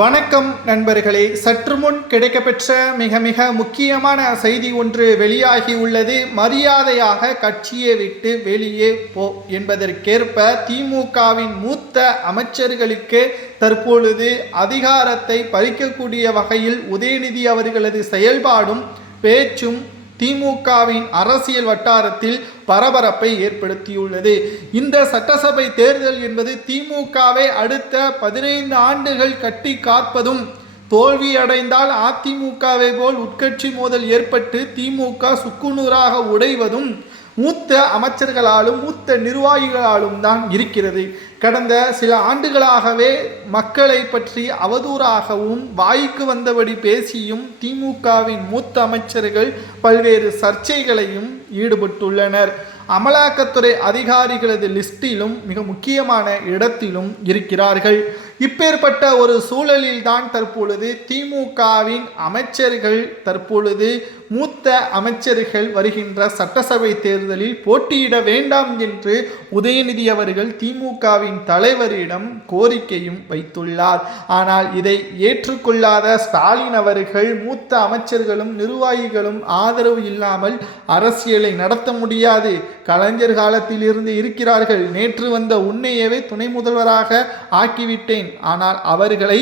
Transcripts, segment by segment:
வணக்கம் நண்பர்களே, சற்று முன் கிடைக்கப்பெற்ற மிக முக்கியமான செய்தி ஒன்று வெளியாகி உள்ளது. மரியாதையாக கட்சியை விட்டு வெளியே போ என்பதற்கேற்ப திமுகவின் மூத்த அமைச்சர்களுக்கு தற்பொழுது அதிகாரத்தை பறிக்கக்கூடிய வகையில் உதயநிதி அவர்களது செயல்பாடும் பேச்சும் திமுகவின் அரசியல் வட்டாரத்தில் பரபரப்பை ஏற்படுத்தியுள்ளது. இந்த சட்டசபை தேர்தல் என்பது திமுகவை அடுத்த 15 ஆண்டுகள் கட்டி காப்பதும், தோல்வியடைந்தால் அதிமுகவை போல் உட்கட்சி மோதல் ஏற்பட்டு திமுக சுக்குநூறாக உடைவதும் மூத்த அமைச்சர்களாலும் மூத்த நிர்வாகிகளாலும் தான் இருக்கிறது. கடந்த சில ஆண்டுகளாகவே மக்களை பற்றி அவதூறாகவும் வாய்க்கு வந்தபடி பேசியும் திமுகவின் மூத்த அமைச்சர்கள் பல்வேறு சர்ச்சைகளையும் ஈடுபட்டுள்ளனர். அமலாக்கத்துறை அதிகாரிகளது லிஸ்டிலும் மிக முக்கியமான இடத்திலும் இருக்கிறார்கள். இப்பேற்பட்ட ஒரு சூழலில் தான் தற்பொழுது திமுகவின் அமைச்சர்கள் தற்பொழுது மூத்த அமைச்சர்கள் வருகின்ற சட்டசபை தேர்தலில் போட்டியிட வேண்டாம் என்று உதயநிதி அவர்கள் திமுகவின் தலைவரிடம் கோரிக்கையும் வைத்துள்ளார். ஆனால் இதை ஏற்றுக்கொள்ளாத ஸ்டாலின் அவர்கள் மூத்த அமைச்சர்களும் நிர்வாகிகளும் ஆதரவு இல்லாமல் அரசியலை நடத்த முடியாது, கலைஞர் காலத்தில் இருந்து இருக்கிறார்கள், நேற்று வந்த உன்னையவே துணை முதல்வராக ஆக்கிவிட்டேன், ஆனால் அவர்களை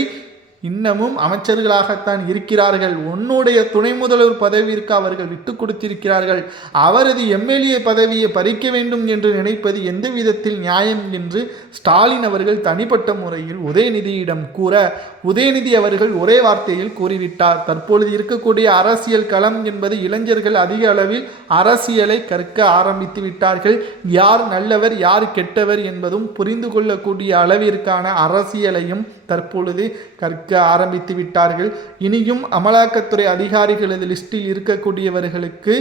இன்னமும் அமைச்சர்களாகத்தான் இருக்கிறார்கள், உன்னுடைய துணை முதல்வர் பதவியிற்கு அவர்கள் விட்டு கொடுத்திருக்கிறார்கள், அவரது எம்எல்ஏ பதவியை பறிக்க வேண்டும் என்று நினைப்பது எந்த விதத்தில் நியாயம் என்று ஸ்டாலின் அவர்கள் தனிப்பட்ட முறையில் உதயநிதியிடம் கூற, உதயநிதி அவர்கள் ஒரே வார்த்தையில் கூறிவிட்டார். தற்பொழுது இருக்கக்கூடிய அரசியல் களம் என்பது இளைஞர்கள் அதிக அளவில் அரசியலை கற்க ஆரம்பித்து விட்டார்கள். யார் நல்லவர் யார் கெட்டவர் என்பதும் புரிந்து கொள்ளக்கூடிய அளவிற்கான அரசியலையும் தற்பொழுது கற்க ஆரம்பித்து விட்டார்கள். இனியும் அமலாக்கத்துறை அதிகாரிகளது லிஸ்டில் இருக்கக்கூடியவர்களுக்கு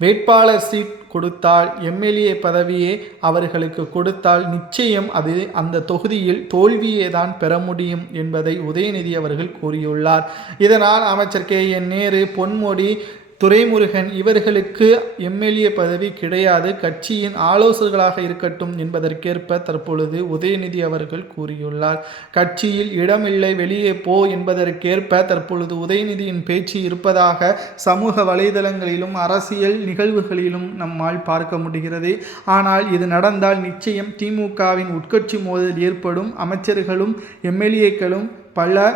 வேட்பாளர் சீட் கொடுத்தால், எம்எல்ஏ பதவியே அவர்களுக்கு கொடுத்தால் நிச்சயம் அது அந்த தொகுதியில் தோல்வியே தான் பெற முடியும் என்பதை உதயநிதி அவர்கள் கூறியுள்ளார். இதனால் அமைச்சர் KN நேரு, பொன்முடி, துரைமுருகன் இவர்களுக்கு எம்எல்ஏ பதவி கிடையாது, கட்சியின் ஆலோசகர்களாக இருக்கட்டும் என்பதற்கேற்ப தற்பொழுது உதயநிதி அவர்கள் கூறியுள்ளார். கட்சியில் இடமில்லை, வெளியே போ என்பதற்கேற்ப தற்பொழுது உதயநிதியின் பேச்சு இருப்பதாக சமூக வலைதளங்களிலும் அரசியல் நிகழ்வுகளிலும் நம்மால் பார்க்க முடிகிறது. ஆனால் இது நடந்தால் நிச்சயம் திமுகவின் உட்கட்சி மோதல் ஏற்படும். அமைச்சர்களும் எம்எல்ஏக்களும் பல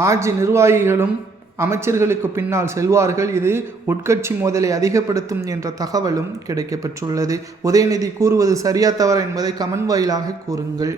மாஜி நிர்வாகிகளும் அமைச்சர்களுக்கு பின்னால் செல்வார்கள். இது உட்கட்சி மோதலை அதிகப்படுத்தும் என்ற தகவலும் கிடைக்கப்பெற்றுள்ளது. உதயநிதி கூறுவது சரியா தவறா என்பதை கமெண்ட் வாயிலாக கூறுங்கள்.